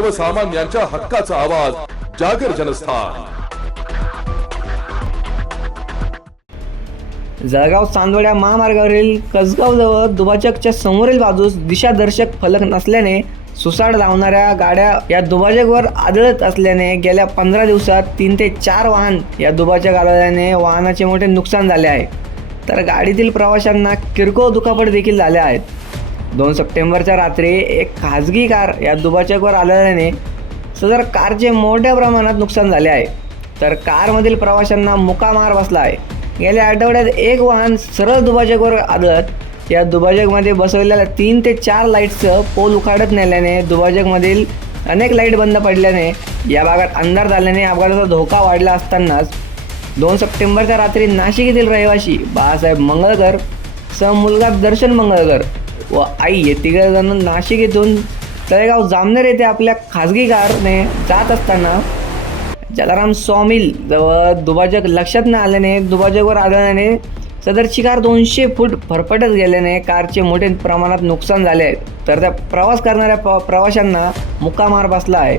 सर्वसामान्यांच्या हक्काचा आवाज जागर जनस्थान. जळगाव चांदोड्या महामार्गावरील कसगावजवळ दुभाजकच्या समोरील बाजूस दिशादर्शक फलक नसल्याने सुसाड लावणाऱ्या गाड्या या दुभाजकवर आदळत असल्याने गेल्या पंधरा दिवसात तीन ते चार वाहन या दुभाजक आदळल्याने वाहनाचे मोठे नुकसान झाले आहे. तर गाडीतील प्रवाशांना किरकोळ दुखापत देखील झाल्या आहेत. दोन सप्टेंबरच्या रात्री एक खाजगी कार या दुभाजकवर आल्याने सदर कारचे मोठ्या प्रमाणात नुकसान झाले आहे. तर कारमधील प्रवाशांना मुकामार बसला आहे. गेल्या आठवड्यात एक वाहन सरळ दुभाचकवर आदळत या दुभाजकमध्ये बसवलेल्या तीन ते चार लाईट्सचं पोल उखाडत नेल्याने दुभाजकमधील अनेक लाइट बंद पडल्याने या भागात अंधार झाल्याने अपघाताचा धोका वाढला असतानाच दोन सप्टेंबरच्या रात्री नाशिक येथील रहिवासी बाळासाहेब मंगळकर सह मुलगा दर्शन मंगळकर व आई हे तिघजण नाशिक येथून तळेगाव जामनेर येथे आपल्या खाजगी कारने जात असताना जलाराम सॉमिल जवळ दुभाजक लक्षात न आल्याने दुभाजकवर आढळल्याने सदरची कार दोनशे फूट फरफटत गेल्याने कारचे मोठे प्रमाणात नुकसान झाले आहे. तर त्या प्रवास करणाऱ्या प प्रवाशांना मुक्कामार बसला आहे.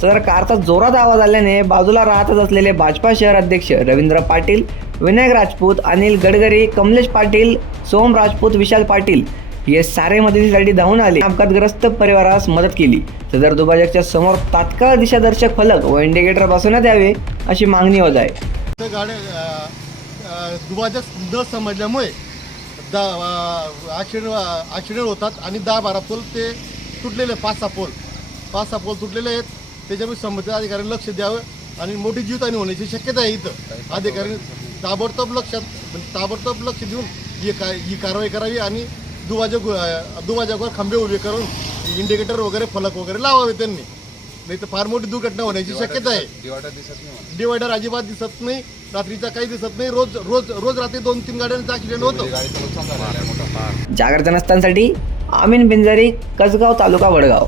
सदर कारचा जोरात आवाज आल्याने बाजूला राहतच असलेले भाजपा शहर अध्यक्ष रवींद्र पाटील विनायक राजपूत अनिल गडकरी कमलेश पाटील सोम राजपूत विशाल पाटील हे सारे मदतीसाठी धावून आले. अपघातग्रस्त परिवारास मदत केली. सदर दुभाजकच्या समोर तात्काळ दिशादर्शक फलक व इंडिकेटर बसवण्यात यावे अशी मागणी होत आहे गाड्या दुभाजक न समजल्यामुळे दा ॲक्सिडेंट ॲक्सिडेंट होतात आणि दहा बारा पोल ते तुटलेले पाच सहा पोल. पाच सहा पोल तुटलेले आहेत. त्याच्यामुळे संबंधित अधिकाऱ्यांनी लक्ष द्यावं आणि मोठी जीवितहानी होण्याची शक्यता आहे इथं. अधिकाऱ्यांनी ताबडतोब लक्षात ताबडतोब लक्ष देऊन ही का ही कारवाई करावी आणि अ, दुभाजकवर खांबे उभे करून इंडिकेटर वगैरे फलक वगैरे लावावे त्यांनी. नाही तर फार मोठी दुर्घटना होण्याची शक्यता आहे. डिवायडर अजिबात दिसत नाही रात्रीचा काही दिसत नाही. रोज रोज रोज रात्री दोन तीन गाड्यांचा ऍक्सिडेंट होतो. जागर जनस्थानसाठी आमीन बिंजारी कसगाव तालुका वडगाव.